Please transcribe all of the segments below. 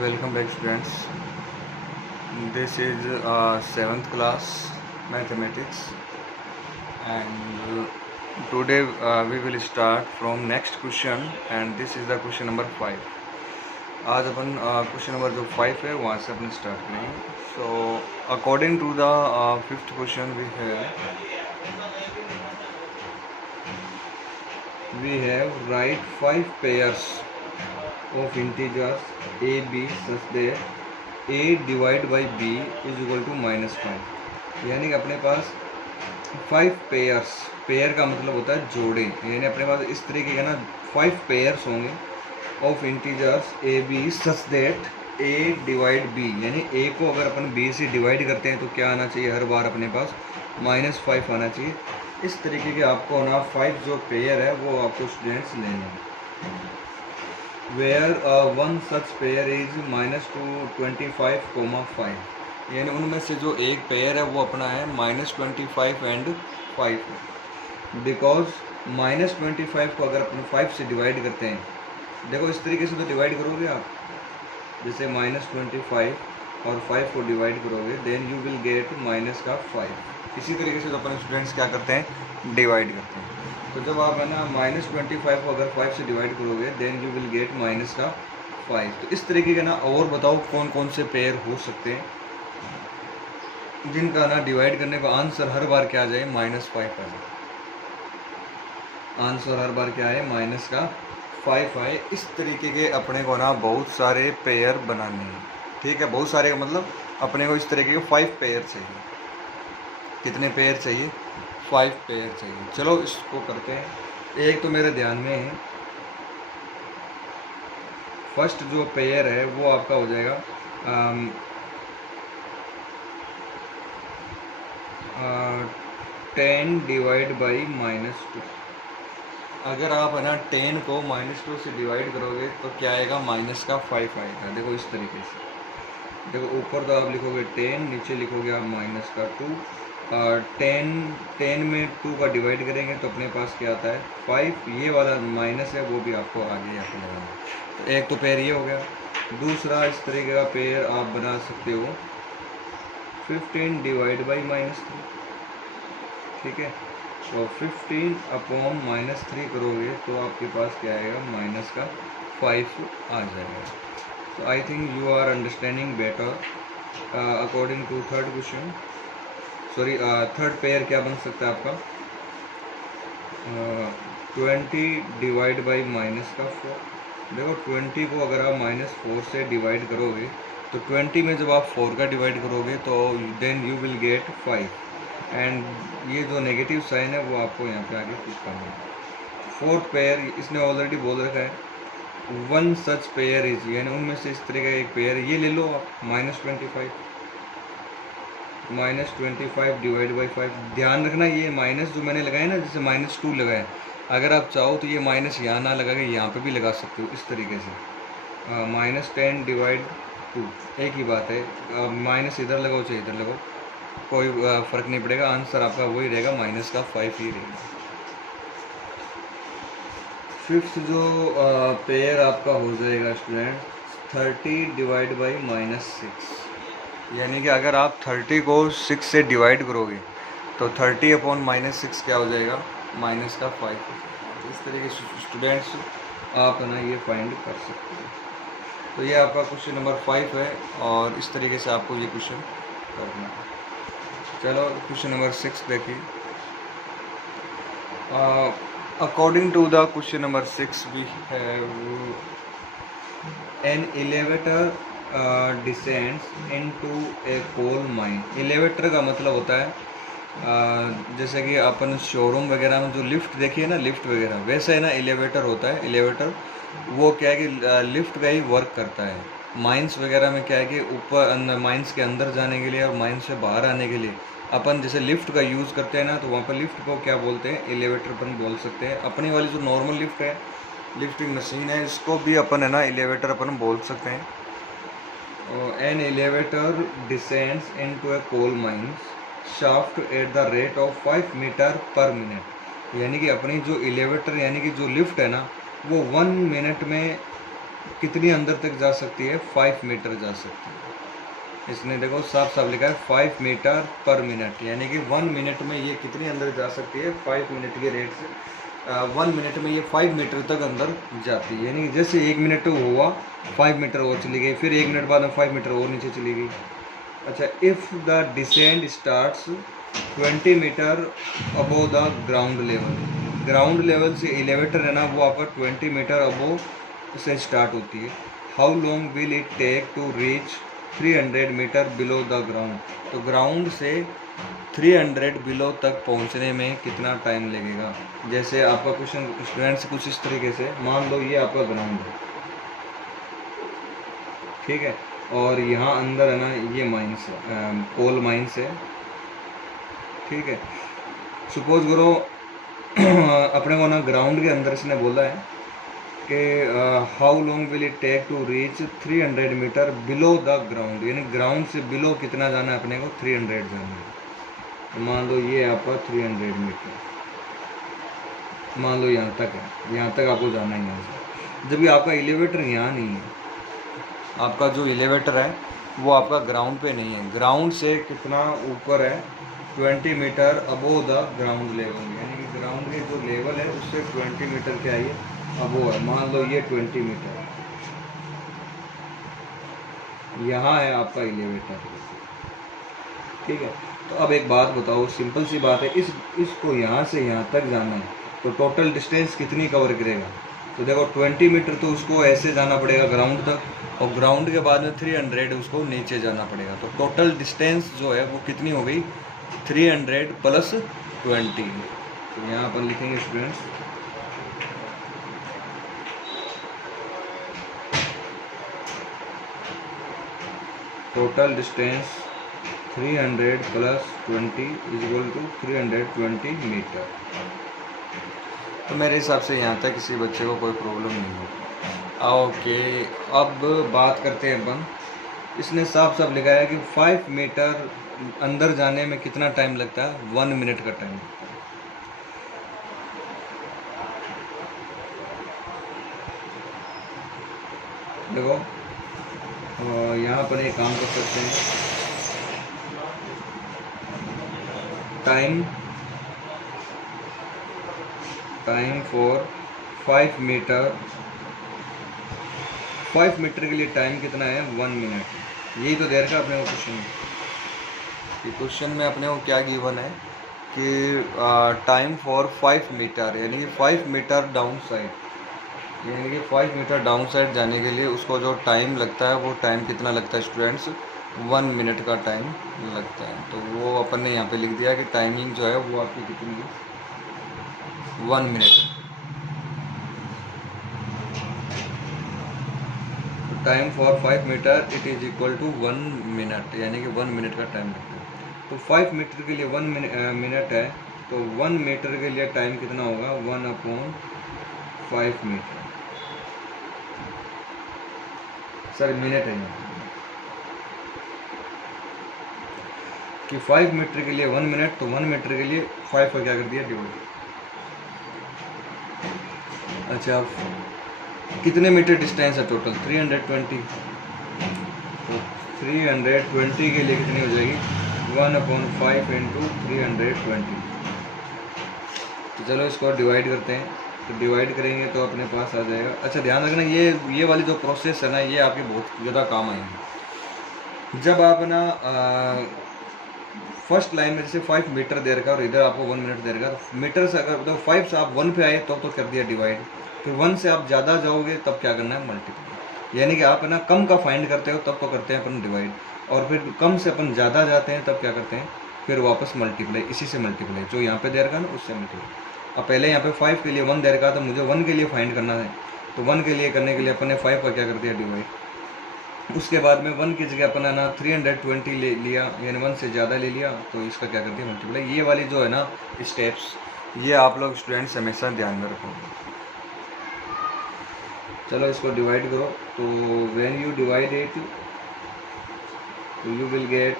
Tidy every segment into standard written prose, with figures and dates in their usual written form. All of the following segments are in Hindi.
Welcome back, students. This is 7th class mathematics, and today we will start from next question, and this is the question number 5. आज अपन क्वेश्चन नंबर जो 5 है वहाँ से अपन स्टार्ट करेंगे. So according to the fifth question we have write 5 pairs of integers a b such that a divided by b is equal to -5. यानी कि अपने पास 5 पेयर्स, पेयर का मतलब होता है जोड़े, यानी अपने पास इस तरीके के ना 5 पेयर्स होंगे of integers A B such that A divide B, यानी ए को अगर अपन बी से डिवाइड करते हैं तो क्या आना चाहिए, हर बार अपने पास -5 आना चाहिए. इस तरीके के आपको ना 5 जो पेयर है वो आपको स्टूडेंट्स लेने हैं. Where one such pair is -25, यानी उनमें से जो एक पेयर है वो अपना है -25 एंड 5. बिकॉज -25 को अगर अपन 5 से डिवाइड करते हैं, देखो इस तरीके से तो डिवाइड करोगे आप, जैसे -25 और 5 को डिवाइड करोगे देन यू विल गेट -5. इसी तरीके से तो अपन स्टूडेंट्स क्या करते हैं, डिवाइड करते हैं. तो जब आप है ना -25 को अगर 5 से डिवाइड करोगे देन यू विल गेट -5. तो इस तरीके के ना और बताओ कौन कौन से पेयर हो सकते हैं जिनका ना डिवाइड करने का आंसर हर बार क्या आ जाए, -5 आ जाए. आंसर हर बार क्या है, -5 आए. इस तरीके के अपने को ना बहुत सारे पेयर बनाने हैं. ठीक है, बहुत सारे मतलब अपने को इस तरीके के 5 पेयर चाहिए. कितने पेयर चाहिए, 5 पेयर चाहिए. चलो इसको करते हैं. एक तो मेरे ध्यान में है, फर्स्ट जो पेयर है वो आपका हो जाएगा 10 डिवाइड बाई -2. अगर आप है ना 10 को -2 से डिवाइड करोगे तो क्या आएगा, -5 आएगा. देखो इस तरीके से, देखो ऊपर तो आप लिखोगे 10, नीचे लिखोगे आप -2. 10 में 2 का डिवाइड करेंगे तो अपने पास क्या आता है, 5. ये वाला माइनस है वो भी आपको आगे यहाँ पे लगाना. तो एक तो पेयर ये हो गया. दूसरा इस तरीके का पेयर आप बना सकते हो 15 डिवाइड बाई -3. ठीक है, तो 15 अपॉन -3 करोगे तो आपके पास क्या आएगा, -5 आ जाएगा. So I think you are understanding better. According to third question, sorry, third pair क्या बन सकता है आपका, 20 डिवाइड बाई -4. देखो 20 को अगर आप -4 से डिवाइड करोगे तो 20 में जब आप 4 का डिवाइड करोगे तो then you will get 5. And ये जो नेगेटिव साइन है वो आपको यहाँ पे आगे पुट करना है. फोर्थ पेयर इसने ऑलरेडी बोल रखा है, वन सच पेयर इज, यानी उनमें से इस तरह का एक पेयर ये ले लो आप, -25 डिवाइड बाई 5. ध्यान रखना ये माइनस जो मैंने लगाया ना, जैसे -2 लगाया, अगर आप चाहो तो ये माइनस यहाँ ना लगा के यहाँ पे भी लगा सकते हो इस तरीके से. -10 डिवाइड 2 एक ही बात है, माइनस इधर लगाओ चाहे इधर लगाओ, कोई फ़र्क नहीं पड़ेगा. आंसर आपका वही रहेगा, -5 ही रहेगा. फिफ्थ जो पेयर आपका हो जाएगा स्टूडेंट 30 डिवाइड बाई -6. यानी कि अगर आप 30 को 6 से डिवाइड करोगे तो 30 अपॉन -6 क्या हो जाएगा, -5. इस तरीके से स्टूडेंट्स आप है ना ये फाइंड कर सकते हैं. तो ये आपका क्वेश्चन नंबर 5 है और इस तरीके से आपको ये क्वेश्चन करना है. चलो क्वेश्चन नंबर 6 देखिए. According to the question number 6, we have an elevator descends into a coal mine. Elevator का मतलब होता है जैसे कि अपन शोरूम वगैरह में जो लिफ्ट देखिए ना, लिफ्ट वगैरह, वैसा है ना एलिवेटर होता है. एलिवेटर वो क्या है कि लिफ्ट का ही वर्क करता है. माइंस वगैरह में क्या है कि ऊपर माइंस के अंदर जाने के लिए और माइंस से बाहर आने के लिए अपन जैसे लिफ्ट का यूज़ करते हैं ना, तो वहाँ पर लिफ्ट को क्या बोलते हैं, एलिवेटर अपन बोल सकते हैं. अपनी वाली जो नॉर्मल लिफ्ट है, लिफ्टिंग मशीन है, इसको भी अपन है ना एलिवेटर अपन बोल सकते हैं. An elevator descends into a coal mines shaft at the rate of 5 meter per minute. यानी कि अपनी जो एलिवेटर यानी कि जो लिफ्ट है ना, वो 1 मिनट में कितनी अंदर तक जा सकती है, 5 मीटर जा सकती है। इसने देखो साफ साफ लिखा है 5 मीटर पर मिनट, यानी कि 1 मिनट में ये कितनी अंदर जा सकती है, 5 मिनट के रेट से 1 मिनट में ये 5 मीटर तक अंदर जाती है। यानी कि जैसे 1 मिनट हुआ 5 मीटर और चली गई, फिर 1 मिनट बाद में 5 मीटर और नीचे चली गई। अच्छा, if the descend starts 20 meter above the ground level, ground level से एलिवेटर है ना वो आपका 20 मीटर अबोव से स्टार्ट होती है। How long will it take to reach 300 meter below the ground, तो ग्राउंड से 300 बिलो तक पहुंचने में कितना टाइम लगेगा। जैसे आपका क्वेश्चन स्टूडेंट्स कुछ इस तरीके से, मान लो ये आपका ग्राउंड है, ठीक है, और यहाँ अंदर है ना ये माइंस कोल माइंस है, ठीक है। सपोज करो अपने को ना ग्राउंड के अंदर इसने बोला है कि how long will it take to reach 300 meter below the ground, यानी ग्राउंड से बिलो कितना जाना है अपने को, 300 जाना है। तो मान लो ये आपका 300 मीटर, मान लो यहाँ तक है, यहाँ तक आपको जाना है यहाँ से, जबकि आपका एलिवेटर यहाँ नहीं है, आपका जो एलिवेटर है वो आपका ग्राउंड पे नहीं है, ग्राउंड से कितना ऊपर है, 20 meter above the ground level, यानी कि ग्राउंड के जो लेवल है उससे 20 मीटर क्या है अबोव है। मान लो ये 20 मीटर, यहाँ है आपका एलिवेटर, ठीक है। तो अब एक बात बताओ, सिंपल सी बात है, इसको यहाँ से यहाँ तक जाना है तो टोटल डिस्टेंस कितनी कवर करेगा। तो देखो 20 मीटर तो उसको ऐसे जाना पड़ेगा ग्राउंड तक, और ग्राउंड के बाद में 300 उसको नीचे जाना पड़ेगा, तो टोटल डिस्टेंस जो है वो कितनी हो गई, 300 प्लस 20। तो यहाँ पर लिखेंगे students total distance 300 plus 20 is equal to 320 meter. तो मेरे हिसाब से यहाँ तक किसी बच्चे को कोई प्रॉब्लम नहीं होगी। ओके, अब बात करते हैं अपन, इसने साफ साफ लिखा है कि 5 मीटर अंदर जाने में कितना टाइम लगता है, 1 मिनट का टाइम लगता है। देखो यहाँ पर एक काम कर सकते हैं, टाइम फॉर 5 मीटर, 5 मीटर के लिए टाइम कितना है, 1 मिनट। यही तो देर का अपने को क्वेश्चन है, ये क्वेश्चन में अपने को क्या गिवन है कि टाइम फॉर 5 मीटर, यानी कि 5 मीटर डाउन साइड, यानी कि 5 मीटर डाउन साइड जाने के लिए उसको जो टाइम लगता है वो टाइम कितना लगता है स्टूडेंट्स, 1 मिनट का टाइम लगता है। तो वो अपन ने यहाँ पे लिख दिया कि टाइमिंग जो है वो आपकी कितनी है, 1 मिनट। Time for 5 meter it is equal to 1 minute, यानी कि 1 मिनट का टाइम लगता है। तो 5 मीटर के लिए 1 मिनट है, तो 1 मीटर के लिए टाइम कितना होगा, 1/5 मीटर, सर मिनट है कि 5 मीटर के लिए 1 मिनट, तो 1 मीटर के लिए 5 का क्या कर दिया, डिवाइड। अच्छा, कितने मीटर डिस्टेंस है टोटल, 320, तो 320 के लिए कितनी हो जाएगी, 1/5 इंटू 320। तो चलो इसको डिवाइड करते हैं, तो डिवाइड करेंगे तो अपने पास आ जाएगा। अच्छा ध्यान रखना, ये वाली जो प्रोसेस है ना ये आपके बहुत ज़्यादा काम आएंगे। जब आप ना फर्स्ट लाइन में जैसे 5 मीटर दे रखा और इधर आपको 1 मिनट दे रखा, तो मीटर से अगर तो 5 से आप 1 पे आए तो कर दिया डिवाइड, फिर 1 से आप ज़्यादा जाओगे तब क्या करना है, मल्टीप्लाई। यानी कि आप है ना कम का फाइंड करते हो तब तो करते हैं अपन डिवाइड, और फिर कम से अपन ज़्यादा जाते हैं तब क्या करते हैं, फिर वापस मल्टीप्लाई, इसी से मल्टीप्लाई, जो यहाँ पे दे रखा ना उससे मल्टीप्लाई। अब पहले यहाँ पे 5 के लिए 1 दे रखा तो मुझे 1 के लिए फाइंड करना है, तो 1 के लिए करने के लिए अपन ने 5 का क्या कर दिया, डिवाइड। उसके बाद में 1 की जगह अपन है ना 320 ले लिया, यानी 1 से ज़्यादा ले लिया, तो इसका क्या कर दिया, मल्टीप्लाई। ये वाली जो है ना स्टेप्स, ये आप लोग स्टूडेंट्स हमेशा ध्यान में रखो। चलो इसको डिवाइड करो, तो when you divide it you will gate,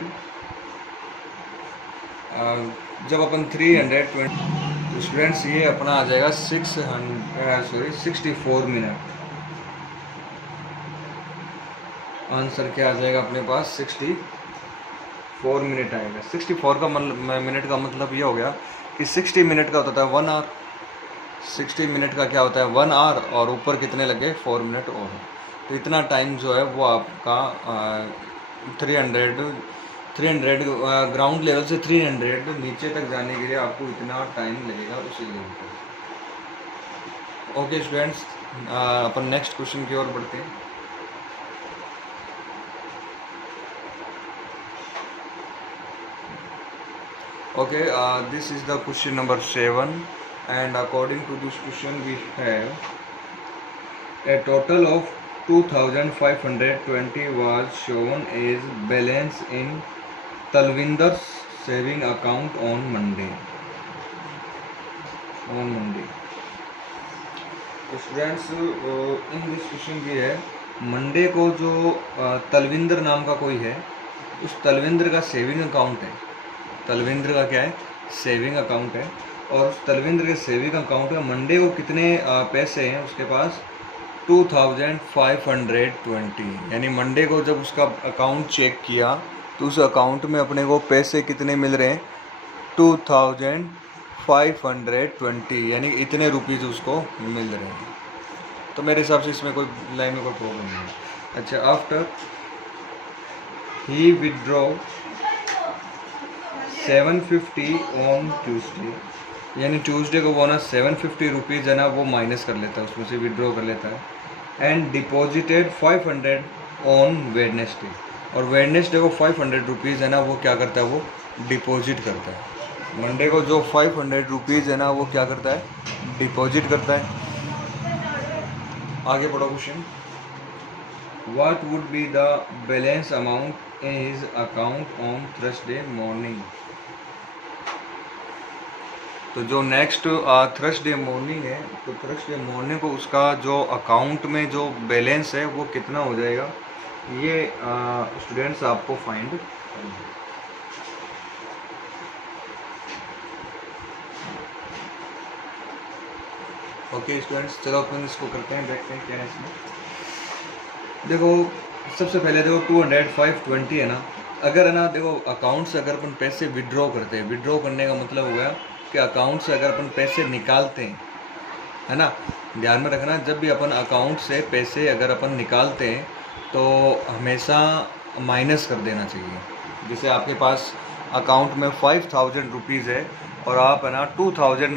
जब अपन 320 स्टूडेंट्स ये अपना आ जाएगा 64 मिनट। आंसर क्या आ जाएगा अपने पास 64 मिनट आएगा। 64 का मिनट का मतलब ये हो गया कि 60 मिनट का होता है 1 आवर, 60 मिनट का क्या होता है 1 आवर, और ऊपर कितने लगे 4 मिनट और। तो इतना टाइम जो है वो आपका 300 ग्राउंड लेवल से 300 नीचे तक जाने के लिए आपको इतना टाइम लगेगा उसी लेवल पर। ओके स्टूडेंट्स, अपन नेक्स्ट क्वेश्चन की ओर बढ़ते हैं। Okay, this is the question number 7, and according to this question we have a total of 2520 was shown as balance in Talvinder's saving account on Monday. तो स्टूडेंट्स इन दिस क्वेश्चन की है, मंडे को जो तलविंदर नाम का कोई है, उस तलविंदर का सेविंग अकाउंट है। तलविंदर का क्या है सेविंग अकाउंट है, और उस तलविंदर के सेविंग अकाउंट में मंडे को कितने पैसे हैं उसके पास 2520। यानी मंडे को जब उसका अकाउंट चेक किया तो उस अकाउंट में अपने को पैसे कितने मिल रहे हैं 2520, यानी इतने रुपीज़ उसको मिल रहे हैं। तो मेरे हिसाब से इसमें कोई लाइन में कोई प्रॉब्लम नहीं है। अच्छा, after he withdraw 750 on Tuesday, यानी ट्यूसडे को वो ना 750 रुपीज़ है ना वो माइनस कर लेता है, उसमें से विड्रॉ कर लेता है। एंड डिपॉजिटेड 500 ऑन वेडनेसडे, और वेडनेसडे को 500 रुपीज़ है ना वो क्या करता है वो डिपॉजिट करता है। मंडे को जो 500 रुपीज़ है ना वो क्या करता है डिपॉजिट करता है। आगे पढ़ो question. What would be the balance amount in his account on Thursday morning. तो जो नेक्स्ट थर्सडे मॉर्निंग है, तो थर्सडे मॉर्निंग को उसका जो अकाउंट में जो बैलेंस है वो कितना हो जाएगा, ये स्टूडेंट्स आपको फाइंड करना है। ओके स्टूडेंट्स, चलो अपन इसको करते हैं, देखते हैं क्या है इसमें। देखो सबसे पहले देखो 20520 है ना, अगर है ना देखो अकाउंट से अगर अपन पैसे विड्रॉ करते हैं, विड्रॉ करने का मतलब हो गया कि अकाउंट से अगर अपन पैसे निकालते हैं, है ना, ध्यान में रखना, जब भी अपन अकाउंट से पैसे अगर अपन निकालते हैं तो हमेशा माइनस कर देना चाहिए। जैसे आपके पास अकाउंट में 5000 रुपीज़ है और आप है ना 2000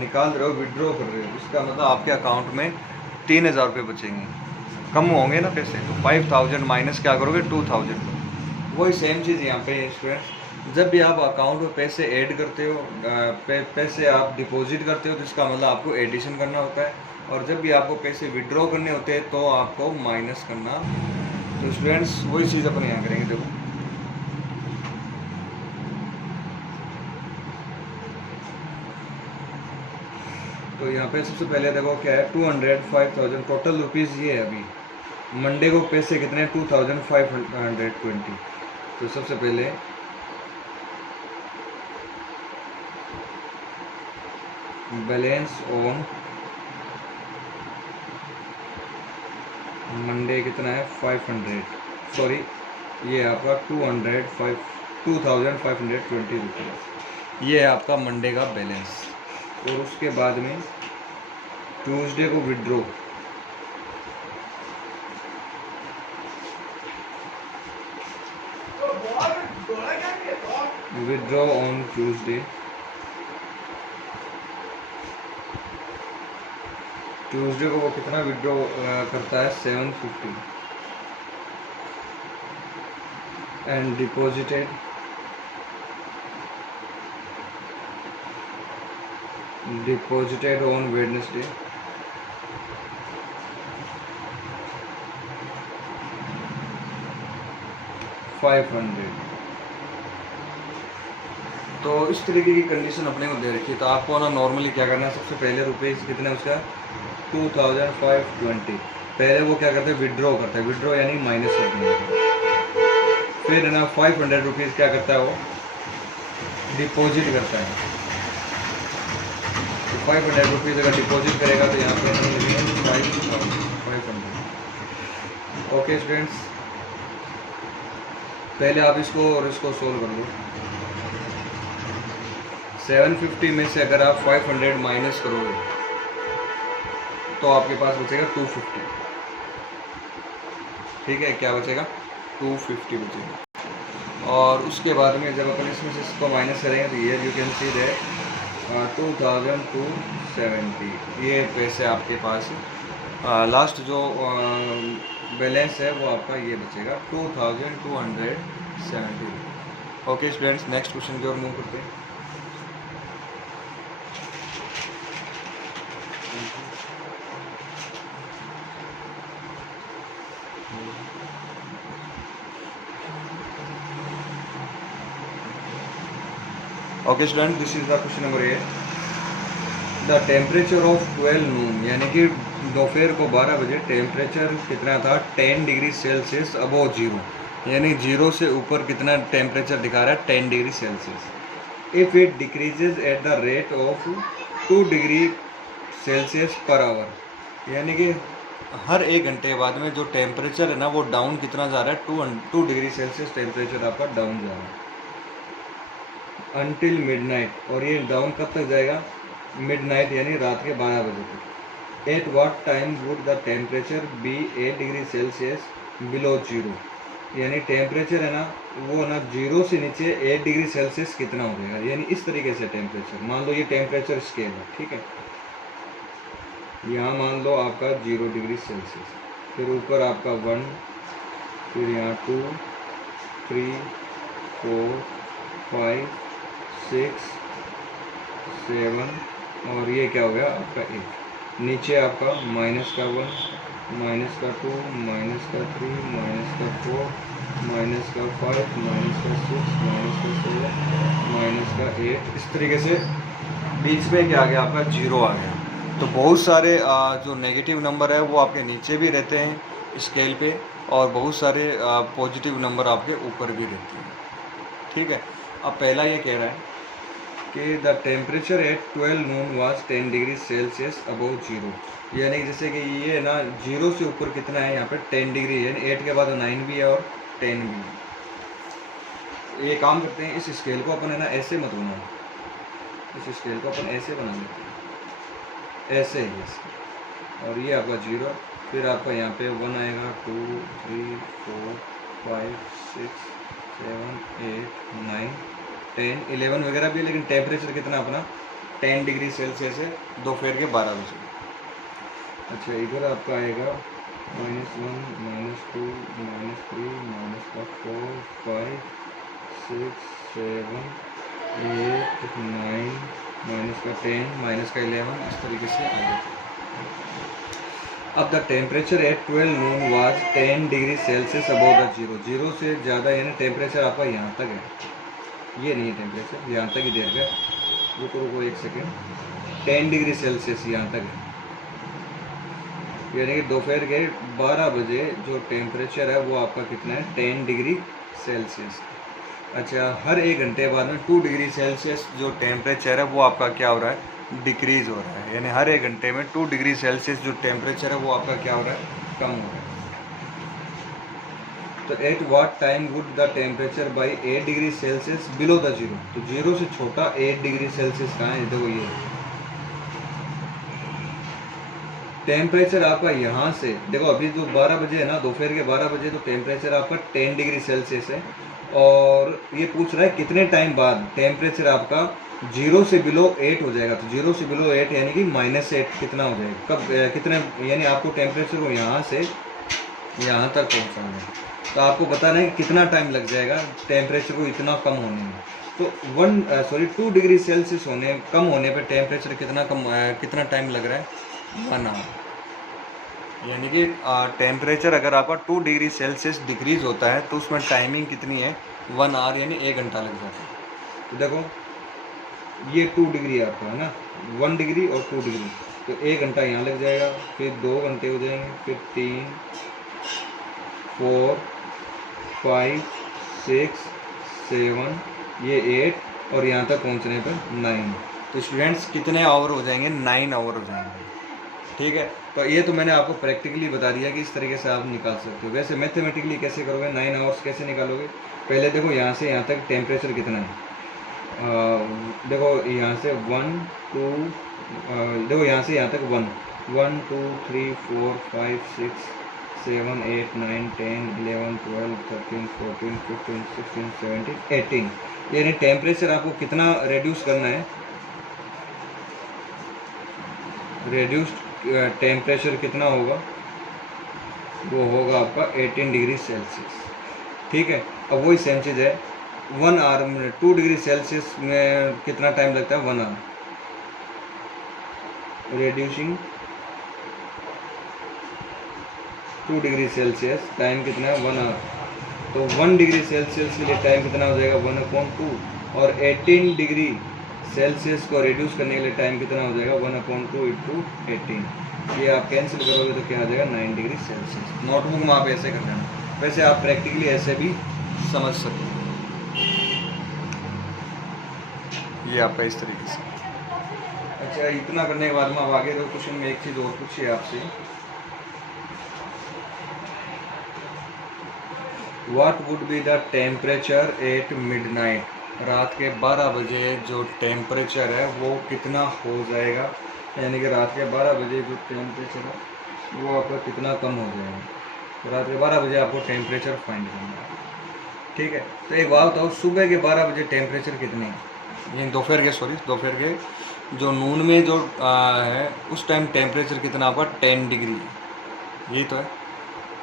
निकाल रहे हो, विड्रॉ कर रहे हो, इसका मतलब आपके अकाउंट में 3000 रुपये बचेंगे, कम होंगे ना पैसे। तो 5000 माइनस क्या करोगे 2000। वही सेम चीज़ यहाँ पे स्टूडेंट्स, जब भी आप अकाउंट में पैसे ऐड करते हो, पैसे आप डिपॉजिट करते हो तो इसका मतलब आपको एडिशन करना होता है, और जब भी आपको पैसे विड्रॉ करने होते हैं तो आपको माइनस करना। तो स्टूडेंट्स वही चीज़ अपन यहाँ करेंगे। देखो तो यहाँ पे सबसे पहले देखो क्या है 205,000 टोटल रुपीज़ ये है। अभी मंडे को पैसे कितने हैं 2520। तो सबसे पहले बैलेंस ऑन मंडे कितना है 500, सॉरी ये आपका 2520 रुपीज़, ये है आपका मंडे का बैलेंस। और उसके बाद में ट्यूसडे को विड्रॉ ऑन ट्यूसडे, ट्यूसडे को वो कितना विड्रॉ करता है 750, एंड डिपॉजिटेड ऑन वेडनेसडे 500। तो इस तरीके की कंडीशन अपने को दे रखी है। तो आपको ना नॉर्मली क्या करना है, सबसे पहले रुपये कितने उसका 2520, पहले वो क्या करते हैं विड्रॉ करते हैं, विड्रॉ यानी माइनस कर देंगे। फिर ना 500 रुपीज़ क्या करता है वो डिपॉजिट करता है, 500 रुपीज़ अगर डिपॉजिट करेगा तो यहाँ पे हमें लगेंगे 500। ओके स्टूडेंट्स, पहले आप इसको और इसको सोल्व कर लो। 750 में से अगर आप 500 माइनस करोगे तो आपके पास बचेगा 250। ठीक है, क्या बचेगा? 250 बचेगा। और उसके बाद में जब अपन इसमें से इसको माइनस करेंगे तो ये यू कैन सी दैट 2270 ये पैसे आपके पास लास्ट जो बैलेंस है वो आपका ये बचेगा 2270। ओके स्टूडेंट्स, नेक्स्ट क्वेश्चन की ओर मूव करते हैं। Okay student, this is the question number 8। The temperature of 12 नून, यानी कि दोपहर को 12 बजे टेम्परेचर कितना था? 10 डिग्री सेल्सियस अबव जीरो, यानी जीरो से ऊपर कितना टेम्परेचर दिखा रहा है? 10 degree Celsius. If it decreases eight the rate of 2 degree Celsius per hour, यानी कि हर 1 घंटे बाद में जो टेम्परेचर है ना वो डाउन कितना जा रहा है? 2 डिग्री सेल्सियस टेम्परेचर आपका डाउन जा रहा है अनटिल मिडनाइट। और ये डाउन कब तक जाएगा? मिडनाइट यानी रात के 12 बजे तक। At what time would the temperature be 8 degree Celsius below zero, यानी टेम्परेचर है ना वो ना जीरो से नीचे 8 डिग्री सेल्सियस कितना हो जाएगा? यानी इस तरीके से टेम्परेचर, मान लो ये टेम्परेचर स्केल है, ठीक है। यहाँ मान लो आपका 0 डिग्री सेल्सियस, फिर ऊपर आपका 1, फिर यहाँ 2, 3, 4, 5, 6, 7 और ये क्या हो गया आपका 8। नीचे आपका माइनस का 1, माइनस का 2, माइनस का 3, माइनस का 4, माइनस का 5, माइनस का 6, माइनस का 7, माइनस का 8। इस तरीके से बीच में क्या आ गया आपका? 0 आ गया। तो बहुत सारे जो नेगेटिव नंबर है वो आपके नीचे भी रहते हैं स्केल पे, और बहुत सारे पॉजिटिव नंबर आपके ऊपर भी रहते हैं। ठीक है, अब पहला ये कह रहा है कि the temperature at 12 Noon was 10 degree Celsius above zero, यानी जैसे कि ये ना जीरो से ऊपर कितना है यहाँ पे? 10 डिग्री, यानी 8 के बाद 9 भी है और 10 भी है। ये काम करते हैं, इस स्केल को अपन है ना ऐसे मत बनाओ, इस स्केल को अपन ऐसे बना लेते हैं, ऐसे ही ऐसे। और ये आपका 0, फिर आपका यहाँ पे 1 आएगा, 2, 3, 4, 5, 6, 7, 8, 9, 10, 11 वगैरह भी, लेकिन टेम्परेचर कितना अपना 10 डिग्री सेल्सियस है दोपहर के 12 बजे। अच्छा, इधर आपका आएगा -1, -2, -3, -4, 5, 6, 7, 8, 9, -10, -11, इस तरीके से आ जाता है। अब the temperature at 12 Noon was 10 degree Celsius above the zero, zero से ज़्यादा, यानी टेम्परेचर आपका यहाँ तक है, ये नहीं है टेम्परेचर, यहाँ तक ही देर गया। रुको 1 सेकेंड, 10 डिग्री सेल्सियस यहाँ तक है, यानी कि दोपहर के 12 बजे जो टेम्परेचर है वो आपका कितना है? 10 डिग्री सेल्सियस। अच्छा, हर 1 घंटे बाद में 2 डिग्री सेल्सियस जो टेम्परेचर है वो आपका क्या हो रहा है? डिक्रीज हो रहा है, यानी हर 1 घंटे में 2 डिग्री सेल्सियस जो टेम्परेचर है वो आपका क्या हो रहा है? कम हो रहा है। तो eight what time would the temperature by 8 degree Celsius below the zero, तो जीरो से छोटा 8 डिग्री सेल्सियस कहाँ है? देखो ये टेम्परेचर आपका यहाँ से, देखो अभी जो 12 बजे है ना, दोपहर के 12 बजे, तो टेम्परेचर आपका 10 डिग्री सेल्सियस है, और ये पूछ रहा है कितने टाइम बाद टेम्परेचर आपका 0 से बिलो 8 हो जाएगा। तो 0 से बिलो 8 यानी कि -8 कितना हो जाएगा? कब कितने, यानी आपको टेम्परेचर को यहाँ से यहाँ तक पहुँचाना है, तो आपको बताना है कि कितना टाइम लग जाएगा टेम्परेचर को इतना कम होने में। तो 2 डिग्री सेल्सियस कम होने पे टेम्परेचर कितना टाइम लग रहा है? 1 आवर, यानी कि टेम्परेचर अगर आपका 2 डिग्री सेल्सियस डिक्रीज होता है तो उसमें टाइमिंग कितनी है? 1 आवर, यानी 1 घंटा लग जाता है। तो देखो ये 2 डिग्री आपका है ना, 1 डिग्री और 2 डिग्री, तो 1 घंटा यहाँ लग जाएगा, फिर 2 घंटे हो जाएंगे, फिर 3, 4, 5, 6, 7, ये 8, और यहाँ तक पहुँचने पर 9, तो स्टूडेंट्स कितने आवर हो जाएंगे, 9 आवर हो जाएंगे। ठीक है, तो ये तो मैंने आपको प्रैक्टिकली बता दिया कि इस तरीके से आप निकाल सकते हो। वैसे मैथमेटिकली कैसे करोगे, 9 आवर्स कैसे निकालोगे, पहले देखो यहाँ से यहाँ तक टेम्परेचर कितना है, देखो यहाँ से 1 2 देखो यहाँ से यहाँ तक 1 1 2 3 4 5 6 7 8 9 10 11 12 13 14 15 16 17 18, यानी टेम्परेचर आपको कितना रिड्यूस करना है, रिड्यूस्ड टेम्परेचर कितना होगा, वो होगा आपका 18 डिग्री सेल्सियस। ठीक है, अब वही सेम चीज़ है, 1 आवर में 2 डिग्री सेल्सियस में कितना टाइम लगता है, 1 hour, reducing 2 degree Celsius time कितना है, 1 आवर। तो 1 डिग्री सेल्सियस के लिए टाइम कितना हो जाएगा, 1/2, और 18 डिग्री सेल्सियस को रिड्यूस करने के लिए टाइम कितना हो जाएगा, 1/2 इंटू 18। ये आप कैंसिल करोगे तो क्या आ जाएगा, 9 डिग्री सेल्सियस। नोटबुक में आप ऐसे कर लेना, वैसे आप प्रैक्टिकली ऐसे भी समझ सकते हो। ये आपका इस तरीके से। अच्छा, इतना करने के बाद में अब आगे दो क्वेश्चन में एक चीज़ और पूछिए आपसे, what would be the temperature at midnight, रात के 12 बजे जो टेम्परेचर है वो कितना हो जाएगा, यानी कि रात के 12 बजे जो टेम्परेचर है वो आपका कितना कम हो जाएगा। रात के 12 बजे आपको टेम्परेचर फाइंड करना है। ठीक है, तो एक बात बताओ, सुबह के 12 बजे टेम्परेचर कितने हैं, ये दोपहर के जो नून में जो है उस टाइम टेम्परेचर कितना आपका 10 डिग्री, यही तो है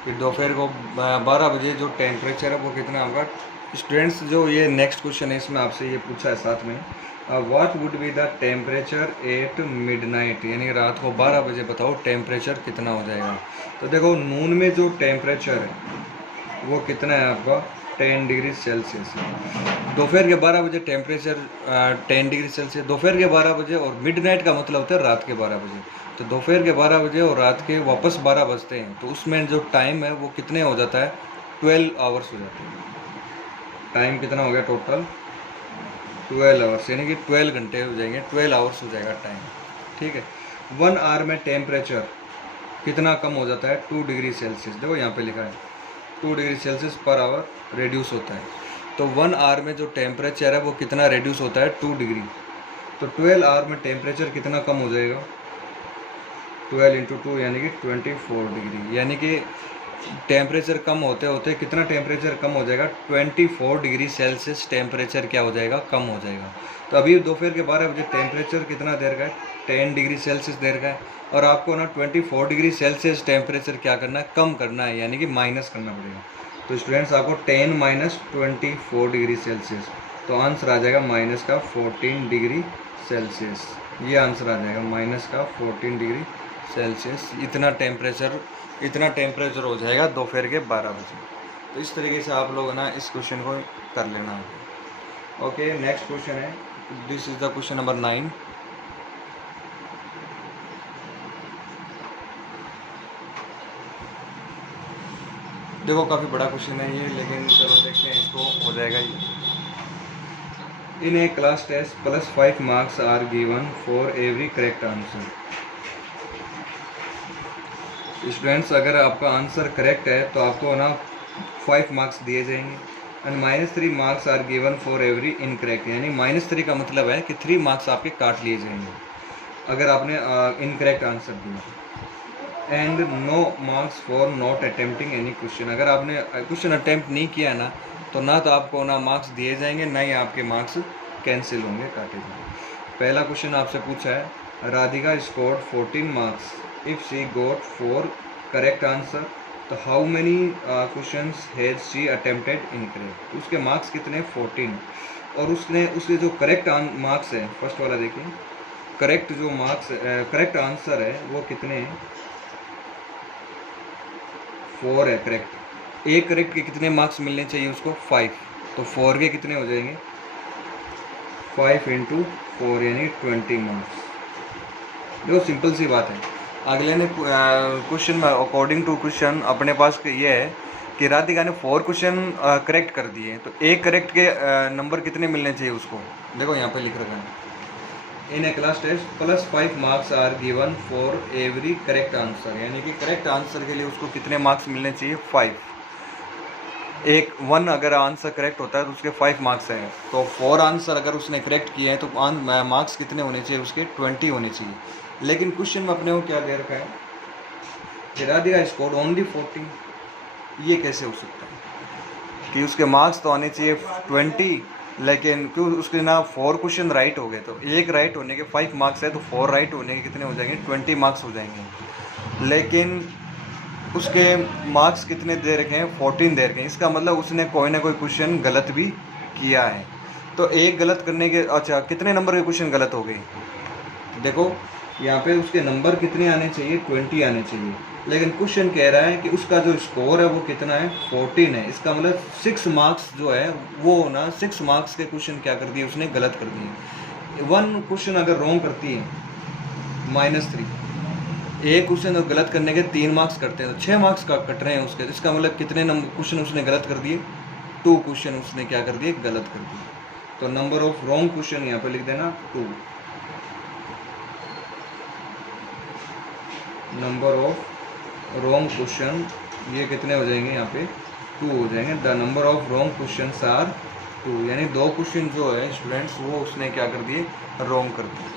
कि दोपहर को 12 बजे जो टेम्परेचर है वो कितना होगा। स्टूडेंट्स, जो ये नेक्स्ट क्वेश्चन है इसमें आपसे ये पूछा है साथ में, what would be the temperature at midnight, यानी रात को 12 बजे बताओ टेम्परेचर कितना हो जाएगा। तो देखो नून में जो टेम्परेचर है वो कितना है आपका, 10 डिग्री सेल्सियस। दोपहर के 12 बजे टेम्परेचर 10 डिग्री सेल्सियस, दोपहर के 12 बजे, और मिडनाइट का मतलब होता है रात के 12 बजे। तो दोपहर के 12 बजे और रात के वापस 12 बजते हैं, तो उसमें जो टाइम है वो कितने हो जाता है, 12 आवर्स हो जाते हैं। टाइम कितना हो गया टोटल, 12 आवर्स, यानी कि 12 घंटे हो जाएंगे, 12 आवर्स हो जाएगा टाइम। ठीक है, 1 आवर में टेम्परेचर कितना कम हो जाता है, 2 डिग्री सेल्सियस। देखो यहाँ पे लिखा है 2 degree Celsius per hour reduce होता है। तो 1 आवर में जो टेम्परेचर है वो कितना रिड्यूस होता है, 2 डिग्री। तो 12 आवर में टेम्परेचर कितना कम हो जाएगा, 12 इंटू 2 यानी कि 24 डिग्री, यानी कि टेम्परेचर कम होते होते कितना टेम्परेचर कम हो जाएगा, 24 डिग्री सेल्सियस टेम्परेचर क्या हो जाएगा, कम हो जाएगा। तो अभी दोपहर के 12 बजे टेम्परेचर कितना देर का है, 10 डिग्री सेल्सियस देर का है, और आपको ना 24 डिग्री सेल्सियस टेम्परेचर क्या करना है, कम करना है, यानी कि माइनस करना पड़ेगा। तो स्टूडेंट्स आपको 10 माइनस 24 डिग्री सेल्सियस, तो आंसर आ जाएगा माइनस का 14 डिग्री सेल्सियस। ये आंसर आ जाएगा माइनस का 14 डिग्री सेल्सियस। इतना टेम्परेचर हो जाएगा दोपहर के 12 बजे। तो इस तरीके से आप लोग ना इस क्वेश्चन को कर लेना। ओके, नेक्स्ट क्वेश्चन है, this is the question number 9। देखो काफ़ी बड़ा क्वेश्चन है ये, लेकिन चलो देखते हैं, इसको हो जाएगा ये। In a class test +5 marks are given for every correct answer. Students, अगर आपका आंसर करेक्ट है तो आपको ना 5 मार्क्स दिए जाएंगे, and -3 marks are given for every incorrect, यानी -3 का मतलब है कि 3 मार्क्स आपके काट लिए जाएंगे अगर आपने इनकरेक्ट आंसर दिया। And no marks for not attempting any question, अगर आपने क्वेश्चन अटेम्प्ट नहीं किया ना तो ना तो आपको ना मार्क्स दिए जाएंगे, ना ही आपके मार्क्स कैंसिल होंगे, काटे जाएंगे। पहला क्वेश्चन आपसे पूछा है, Radhika scored 14 marks if she got 4 correct answer, तो how many questions has she attempted incorrect. उसके मार्क्स कितने, 14, और उसके जो करेक्ट मार्क्स है, फर्स्ट वाला देखिए, करेक्ट जो मार्क्स करेक्ट आंसर है वो कितने हैं, 4 है करेक्ट। एक करेक्ट के कितने मार्क्स मिलने चाहिए उसको, 5, तो 4 के कितने हो जाएंगे, 5 इंटू 4 यानी 20 मार्क्स। देखो सिंपल सी बात है। अगले ने क्वेश्चन में अकॉर्डिंग टू क्वेश्चन अपने पास ये है कि राधिका ने 4 क्वेश्चन करेक्ट कर दिए, तो एक करेक्ट के नंबर कितने मिलने चाहिए उसको। देखो यहाँ पे लिख रखा है in a class test plus 5 marks are given for every correct answer, यानी कि करेक्ट आंसर के लिए उसको कितने मार्क्स मिलने चाहिए? 5। एक 1 अगर आंसर करेक्ट होता है तो उसके 5 मार्क्स हैं, तो 4 आंसर अगर उसने करेक्ट किए हैं तो मार्क्स कितने होने चाहिए? उसके 20 होने चाहिए। लेकिन क्वेश्चन में अपने को क्या दे रखा है? गिरा दिया स्कोर ओनली 14। ये कैसे हो सकता है कि उसके मार्क्स तो आने चाहिए 20, लेकिन क्यों उसके ना 4 क्वेश्चन राइट हो गए, तो एक राइट होने के 5 मार्क्स है, तो 4 राइट होने के कितने हो जाएंगे? 20 मार्क्स हो जाएंगे। लेकिन उसके मार्क्स कितने दे रखे हैं? 14 दे रखे हैं। इसका मतलब उसने कोई ना कोई क्वेश्चन गलत भी किया है। तो एक गलत करने के, अच्छा कितने नंबर के क्वेश्चन गलत हो गए? देखो यहाँ पे उसके नंबर कितने आने चाहिए? 20 आने चाहिए, लेकिन क्वेश्चन कह रहा है कि उसका जो स्कोर है वो कितना है? 14 है। इसका मतलब 6 मार्क्स जो है वो ना 6 मार्क्स के क्वेश्चन क्या कर दिए उसने? गलत कर दिए। 1 क्वेश्चन अगर रॉन्ग करती है -3, एक क्वेश्चन गलत करने के 3 मार्क्स करते हैं तो 6 मार्क्स का कट रहे हैं उसके। तो इसका मतलब कितने नंबर क्वेश्चन उसने गलत कर दिए? 2 क्वेश्चन उसने क्या कर दिए? गलत कर दिए। तो नंबर ऑफ रॉन्ग क्वेश्चन यहाँ पे लिख देना 2। नंबर ऑफ रॉन्ग क्वेश्चन ये कितने हो जाएंगे? यहाँ पे 2 हो जाएंगे। The number of wrong question are 2, यानी 2 क्वेश्चन जो है स्टूडेंट्स वो उसने क्या कर दिए? रॉन्ग कर दिए।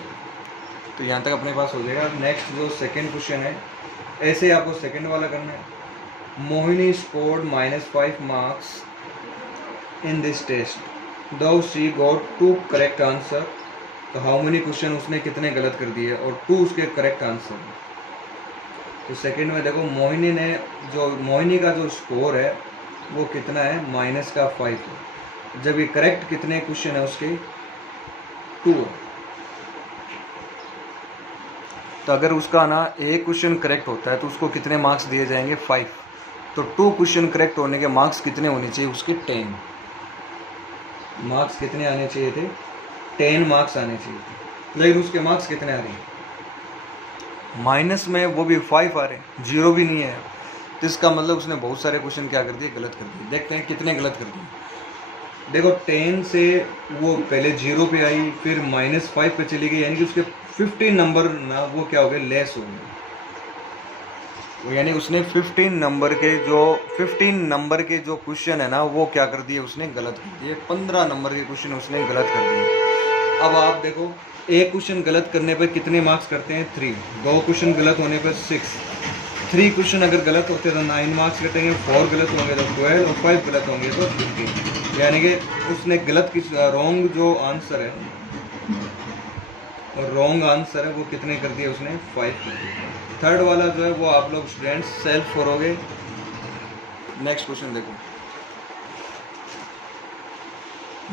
तो यहाँ तक अपने पास हो जाएगा। नेक्स्ट जो सेकंड क्वेश्चन है, ऐसे ही आपको सेकंड वाला करना है। Mohini scored -5 marks in this test though she got 2 correct answer. तो हाउ मेनी क्वेश्चन उसने कितने गलत कर दिए और 2 उसके करेक्ट आंसर। तो सेकंड में देखो मोहिनी का जो स्कोर है वो कितना है? -5 है। जब ये करेक्ट कितने क्वेश्चन है उसके? 2। तो अगर उसका ना एक क्वेश्चन करेक्ट होता है तो उसको कितने मार्क्स दिए जाएंगे? 5। तो 2 क्वेश्चन करेक्ट होने के मार्क्स कितने होने चाहिए उसके? 10 मार्क्स कितने आने चाहिए थे? 10 मार्क्स आने चाहिए थे। लेकिन उसके मार्क्स कितने आ रहे हैं? माइनस में, वो भी 5 आ रहे हैं, 0 भी नहीं है। तो इसका मतलब उसने बहुत सारे क्वेश्चन क्या कर दिए? गलत कर दिए। देखते हैं कितने गलत कर दिए। देखो 10 से वो पहले 0 पे आई, फिर -5 पे चली गई, यानी कि उसके 15 नंबर ना वो क्या हो गए? लेस हो गए। यानी उसने 15 नंबर के जो क्वेश्चन है ना वो क्या कर दिए? उसने गलत कर दिए। 15 नंबर के क्वेश्चन उसने गलत कर दिए। अब आप देखो एक क्वेश्चन गलत करने पर कितने मार्क्स करते हैं? 3। 2 क्वेश्चन गलत होने पर 6। 3 क्वेश्चन अगर गलत होते तो 9 मार्क्स कटेंगे, 4 गलत होंगे तो 12 और 5 गलत होंगे तो 15। यानी कि उसने गलत रॉन्ग जो आंसर है और रॉन्ग आंसर है वो कितने कर दिए? उसने 5 कर दिए। थर्ड वाला जो है वो आप लोग स्टूडेंट्स सेल्फ करोगे। नेक्स्ट क्वेश्चन देखो।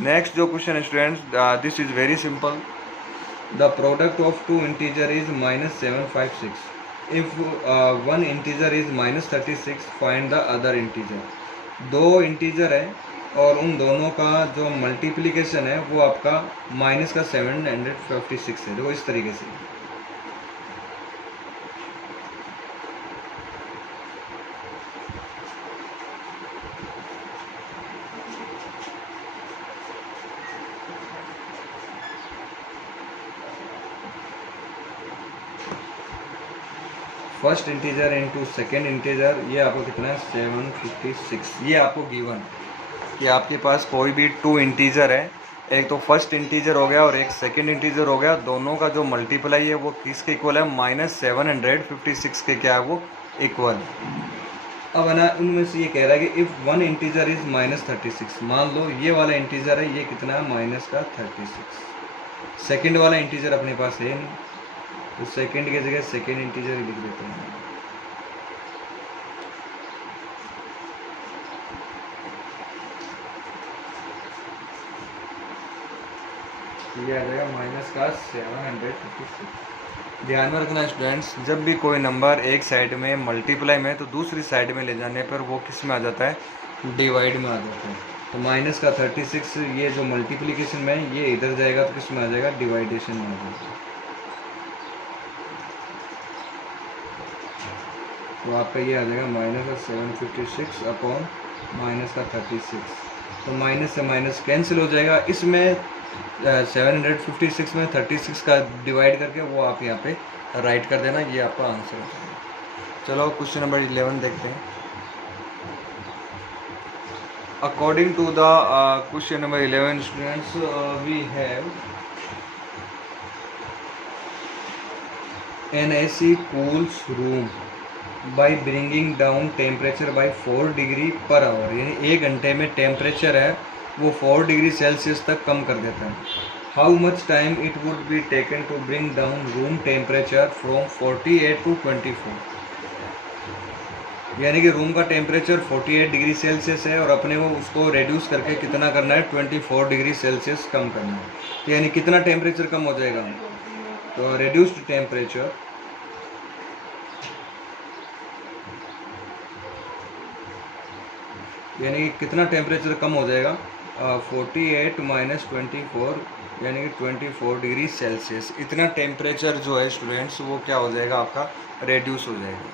नेक्स्ट जो क्वेश्चन है students, this is very simple. The product of 2 integer is -756। If one integer is -36, find the other integer. 2 integer है और उन दोनों का जो मल्टीप्लिकेशन है वो आपका -756 है। देखो इस तरीके से। First integer into second integer, ये आपको कितना है? 756। ये आपको गिवन कि आपके पास कोई भी 2 इंटीजर है, एक तो फर्स्ट इंटीजर हो गया और एक सेकेंड इंटीजर हो गया, दोनों का जो मल्टीप्लाई है वो किसके इक्वल है? -756 के क्या है? वो इक्वल। अब है ना उनमें से ये कह रहा है कि इफ़ वन इंटीजर इज -36, मान लो ये वाला इंटीजर है, ये कितना है? -36। सेकेंड वाला इंटीजर अपने पास है नहीं, तो सेकेंड की जगह सेकेंड इंटीजर ही लिख देते हैं। ये आ जाएगा -756। ध्यान में रखना स्टूडेंट्स, जब भी कोई नंबर एक साइड में मल्टीप्लाई में तो दूसरी साइड में ले जाने पर वो किस में आ जाता है? डिवाइड में आ जाता है। तो -36 ये जो मल्टीप्लिकेशन में ये इधर जाएगा तो किस में आ जाएगा? डिवाइडेशन में आ जाएगा। तो आपका ये आ जाएगा -756 अपॉन -36। तो माइनस से माइनस कैंसिल हो जाएगा। इसमें 756 में 36 का डिवाइड करके वो आप यहाँ पे राइट कर देना, ये आपका आंसर है। चलो क्वेश्चन नंबर 11 देखते हैं। According to the question number 11 students, we have an AC cools room by bringing down temperature by 4 degree per hour, यानी 1 घंटे में टेम्परेचर है वो 4 डिग्री सेल्सियस तक कम कर देता है। How much time it would be taken to bring down room temperature from 48 to 24, यानी कि रूम का टेम्परेचर 48 डिग्री सेल्सियस है और अपने को उसको रेड्यूस करके कितना करना है, 24 डिग्री सेल्सियस कम करना है। तो यानी कितना टेम्परेचर कम हो जाएगा, तो रेड्यूस्ड टेम्परेचर यानी कितना टेम्परेचर कम हो जाएगा, 48 माइनस 24 यानी कि 24 डिग्री सेल्सियस, इतना टेम्परेचर जो है स्टूडेंट्स वो क्या हो जाएगा आपका, रेड्यूस हो जाएगा।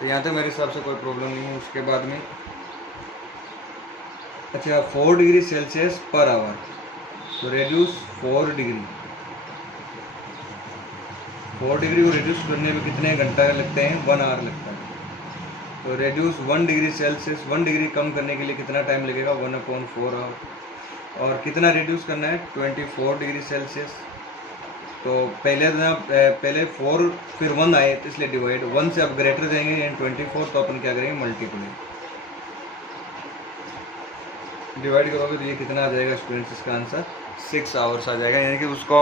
तो यहाँ तक मेरे हिसाब से कोई प्रॉब्लम नहीं है। उसके बाद में अच्छा 4 डिग्री सेल्सियस पर आवर, तो रेड्यूस 4 डिग्री को रिड्यूस करने में कितने घंटा लगते हैं, 1 आवर लगता है। तो रेड्यूस 1 डिग्री सेल्सियस, 1 डिग्री कम करने के लिए कितना टाइम लगेगा, 1/4 आवर। और कितना रिड्यूस करना है, 24 डिग्री सेल्सियस। तो पहले 4 फिर 1 आए तो इसलिए डिवाइड, 1 से अब ग्रेटर जाएंगे यानी 24, तो अपन क्या करेंगे, मल्टीप्लाई, डिवाइड करोगे तो ये कितना आ जाएगा स्टूडेंट्स, इसका आंसर 6 आवर्स आ जाएगा। यानी कि उसको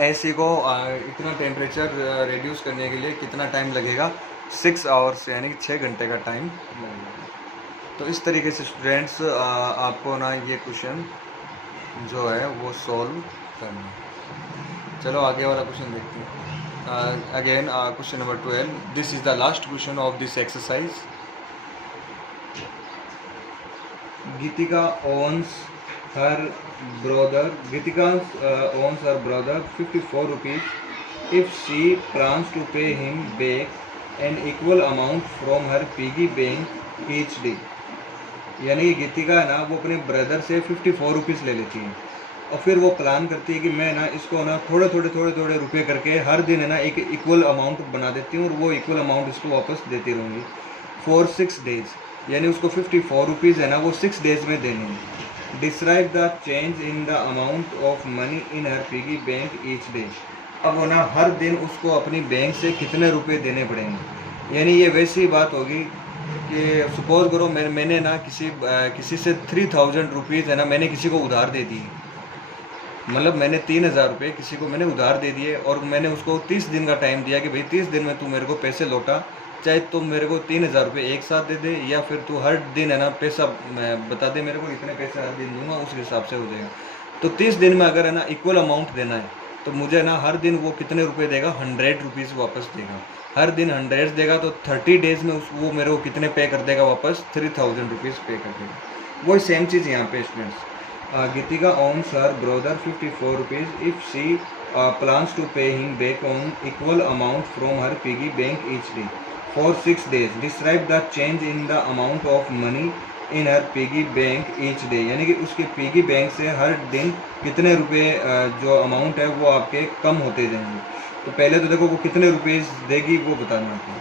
एसी को इतना टेम्परेचर रिड्यूस करने के लिए कितना टाइम लगेगा, 6 आवर्स, यानी कि 6 घंटे का टाइम लगेगा। तो इस तरीके से स्टूडेंट्स आपको ना ये क्वेश्चन जो है वो सॉल्व करना है। चलो आगे वाला क्वेश्चन देखते हैं। Again question number 12, this is the last question of this exercise. Gitika owns her brother 54 rupees if she plans to pay him back an equal amount from her piggy bank each day। यानी गीतिका ना वो अपने ब्रदर से 54 रुपीज़ ले लेती है और फिर वो प्लान करती है कि मैं ना इसको ना थोड़े थोड़े रुपए करके हर दिन है ना एक इक्वल अमाउंट बना देती हूँ और वो इक्वल अमाउंट इसको वापस देती रहूँगी फॉर 6 डेज। यानी उसको 54 रुपीज़ है ना वो 6 डेज में देने हैं। Describe the change in the amount of money in her piggy bank each day. अब वो ना हर दिन उसको अपनी बैंक से कितने रुपए देने पड़ेंगे। यानी ये वैसी बात होगी कि सपोज करो मैंने ना किसी से 3000 रुपीज़ है ना मैंने किसी को उधार दे दी, मतलब मैंने 3000 रुपये किसी को मैंने उधार दे दिए और मैंने उसको 30 दिन का टाइम दिया कि भाई 30 दिन में तू मेरे को पैसे लौटा, चाहे तुम मेरे को 3000 रुपये एक साथ दे दे या फिर तू हर दिन है ना पैसा बता दे मेरे को इतने पैसे हर दिन दूंगा, उस हिसाब से हो जाएगा। तो 30 दिन में अगर है ना इक्वल अमाउंट देना है तो मुझे ना हर दिन वो कितने रुपए देगा, 100 रुपीज़ वापस देगा। हर दिन 100 देगा तो 30 डेज़ में वो मेरे को कितने पे कर देगा, वापस 3000 रुपीज़ पे कर देगा। वही सेम चीज़ यहाँ पे students. Gitika owns her brother 54 rupees if she plans to pay him back on equal amount from her piggy bank each day for 6 days. Describe the change in the amount of money in her piggy bank each day। यानी कि उसके पिगी बैंक से हर दिन कितने रुपए जो अमाउंट है वो आपके कम होते जाएंगे। तो पहले तो देखो वो कितने रुपए देगी वो बताना आपको।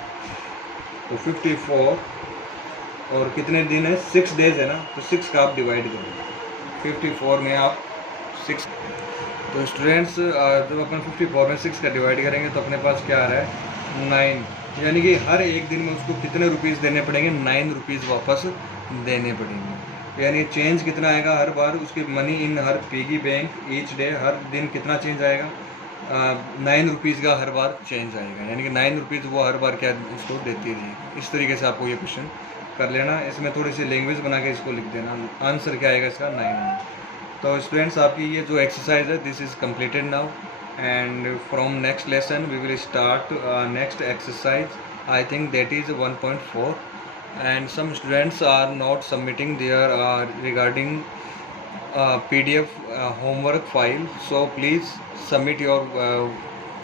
तो 54 और कितने दिन है, 6 डेज है ना, तो 6 का आप डिवाइड करो 54 में आप 6। तो स्टूडेंट्स जब अपन 54 में 6 का डिवाइड करेंगे तो अपने पास क्या आ रहा है, 9। यानी कि हर एक दिन में उसको कितने रुपीज़ देने पड़ेंगे, 9 रुपीज़ वापस देने पड़ेंगे। यानी चेंज कितना आएगा हर बार उसके money in her piggy bank each day, हर दिन कितना चेंज आएगा, 9 रुपीज़ का हर बार चेंज आएगा। यानी कि 9 रुपीज़ वो हर बार क्या उसको देती रहेगी। इस तरीके से आपको ये क्वेश्चन कर लेना। इसमें थोड़ी सी लैंग्वेज बना के इसको लिख देना। आंसर क्या आएगा इसका, 9। तो स्टूडेंट्स आपकी ये जो एक्सरसाइज है this is completed now and from next lesson we will start next exercise, I think that is 1.4 and some students are not submitting their regarding PDF homework file, so please submit your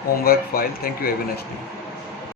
homework file. Thank you, have a nice day.